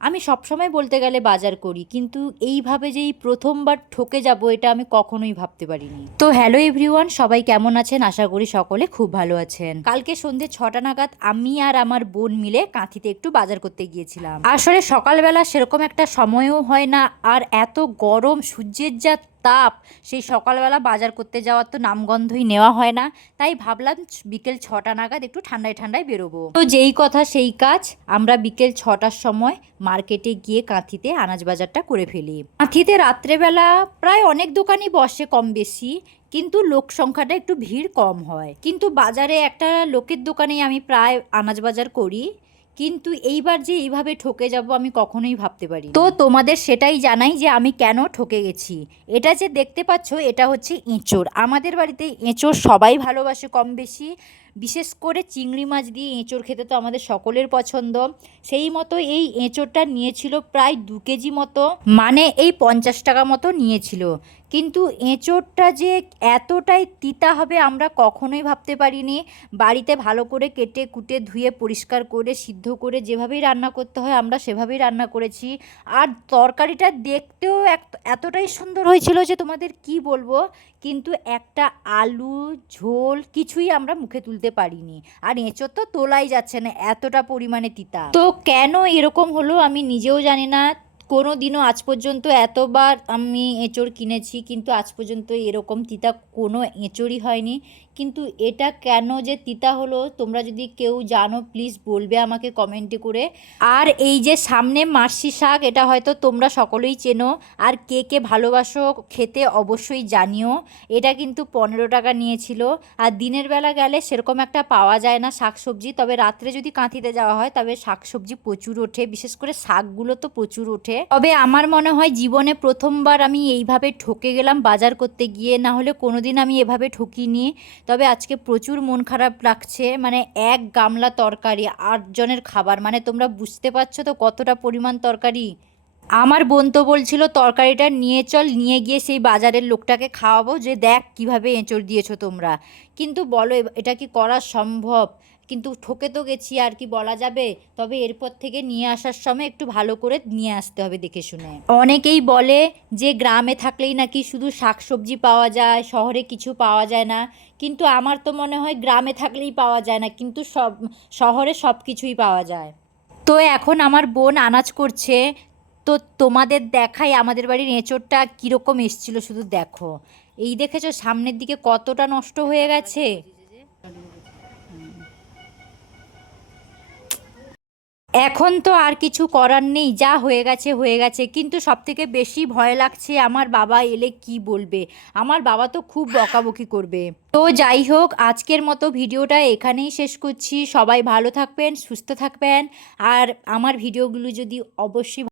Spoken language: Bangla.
আমি সবসময় বলতে গেলে বাজার করি, কিন্তু এইভাবে যে এই প্রথমবার ঠকে যাব এটা আমি কখনোই ভাবতে পারিনি। তো হ্যালো এভরিওয়ান, সবাই কেমন আছেন? আশা করি সকলে খুব ভালো আছেন। কালকে সন্ধ্যে 6টা নাগাদ আমি আর আমার বোন মিলে কাঁথিতে একটু বাজার করতে গিয়েছিলাম। আসলে সকালবেলা সেরকম একটা সময়ও হয় না, আর এত গরম, সূর্যের যা তাপ, সেই সকালবেলা বাজার করতে যাওয়ার তো নামগন্ধই নেওয়া হয় না। তাই ভাবলাম বিকেল 6টা নাগাদ একটু ঠান্ডায় ঠান্ডায় বেরোবো। তো যেই কথা সেই কাজ, আমরা বিকেল 6টার সময় মার্কেটে গিয়ে কাঁথিতে আনাজ বাজারটা করে ফেলি। কাঁথিতে রাত্রেবেলা প্রায় অনেক দোকানই বসে কম বেশি, কিন্তু লোক সংখ্যাটা একটু ভিড় কম হয়। কিন্তু বাজারে একটা লোকের দোকানেই আমি প্রায় আনাজ বাজার করি, কিন্তু এইবার যে এইভাবে ঠকে যাব আমি কখনোই ভাবতে পারি। তো তোমাদের সেটাই জানাই যে আমি কেন ঠকে গেছি। এটা যে দেখতে পাচ্ছ, এটা হচ্ছে এঁচোড়। আমাদের বাড়িতে এঁচোড় সবাই ভালোবাসে কম বেশি, বিশেষ করে চিংড়ি মাছ দিয়ে এঁচোড় খেতে তো আমাদের সকলের পছন্দ। সেই মতো এই এঁচোড়টা নিয়েছিল প্রায় 2 কেজি মতো, মানে এই 50 টাকা মতো নিয়েছিল। কিন্তু এঁচোড়টা যে এতটাই তিতা হবে আমরা কখনোই ভাবতে পারিনি। বাড়িতে ভালো করে কেটে কুটে ধুয়ে পরিষ্কার করে সিদ্ধ করে যেভাবেই রান্না করতে হয় আমরা সেভাবেই রান্না করেছি। আর তরকারিটা দেখতেও এতটাই সুন্দর হয়েছিল যে তোমাদের কি বলবো, কিন্তু একটা আলু ঝোল কিছুই আমরা মুখে তুলতে পারিনি। আর এঁচোড় তো তোলাই যাচ্ছে না, এতটা পরিমাণে তিতা। তো কেন এরকম হলো আমি নিজেও জানি না। কোনো দিনও আজ পর্যন্ত এতবার আমি এঁচোড় কিনেছি, কিন্তু আজ পর্যন্ত এরকম তিতা কোনো এঁচোড়ই হয়নি। কিন্তু এটা কেন যে তিতা হলো, তোমরা যদি কেউ জানো প্লিজ বলবে আমাকে কমেন্টে করে। আর এই যে সামনে মার্শি শাক, এটা হয়তো তোমরা সকলেই চেনো, আর কে কে ভালোবাসো খেতে অবশ্যই জানিও। এটা কিন্তু 15 টাকা নিয়েছিল। আর দিনের বেলা গেলে সেরকম একটা পাওয়া যায় না শাকসবজি, তবে রাত্রে যদি কাঁথিতে যাওয়া হয় তবে শাকসবজি প্রচুর ওঠে, বিশেষ করে শাকগুলো তো প্রচুর ওঠে। তবে আমার মনে হয় জীবনে প্রথমবার আমি এইভাবে ঠকে গেলাম বাজার করতে গিয়ে, না হলে কোনোদিন আমি এভাবে ঠকিনি। তবে আজকে প্রচুর মন খারাপ লাগছে, মানে এক গামলা তরকারি 8 জনের খাবার, মানে তোমরা বুঝতে পারছো তো কতটা পরিমাণ তরকারি। আমার বোন তো বলছিল তরকারিটা নিয়ে চল, নিয়ে গিয়ে সেই বাজারের লোকটাকে খাওয়াবো যে দেখ কিভাবে এঁচড় দিয়েছো তোমরা। কিন্তু বলো এটা কি করা সম্ভব? কিন্তু ঠকে তো গেছি, আর কি বলা যাবে। তবে এরপর থেকে নিয়ে আসার সময় একটু ভালো করে নিয়ে আসতে হবে দেখে শুনে। অনেকেই বলে যে গ্রামে থাকলেই নাকি শুধু শাকসবজি পাওয়া যায়, শহরে কিছু পাওয়া যায় না। কিন্তু আমার তো মনে হয় গ্রামে থাকলেই পাওয়া যায় না, কিন্তু শহরে সব কিছুই পাওয়া যায়। তো এখন আমার বোন আনাজ করছে। তো তোমাদের দেখাই আমাদের বাড়ির এঁচোড়টা কীরকম এসছিল, শুধু দেখো। এই দেখেছো সামনের দিকে কতটা নষ্ট হয়ে গেছে। এখন তো আর কিছু করার নেই, যা হয়ে গেছে হয়ে গেছে। কিন্তু সবথেকে বেশি ভয় লাগছে আমার বাবা এলে কি বলবে। আমার বাবা তো খুব বকাবকি করবে। তো যাই হোক, আজকের মতো ভিডিওটা এখানেই শেষ করছি। সবাই ভালো থাকবেন, সুস্থ থাকবেন। আর আমার ভিডিওগুলো যদি অবশ্যই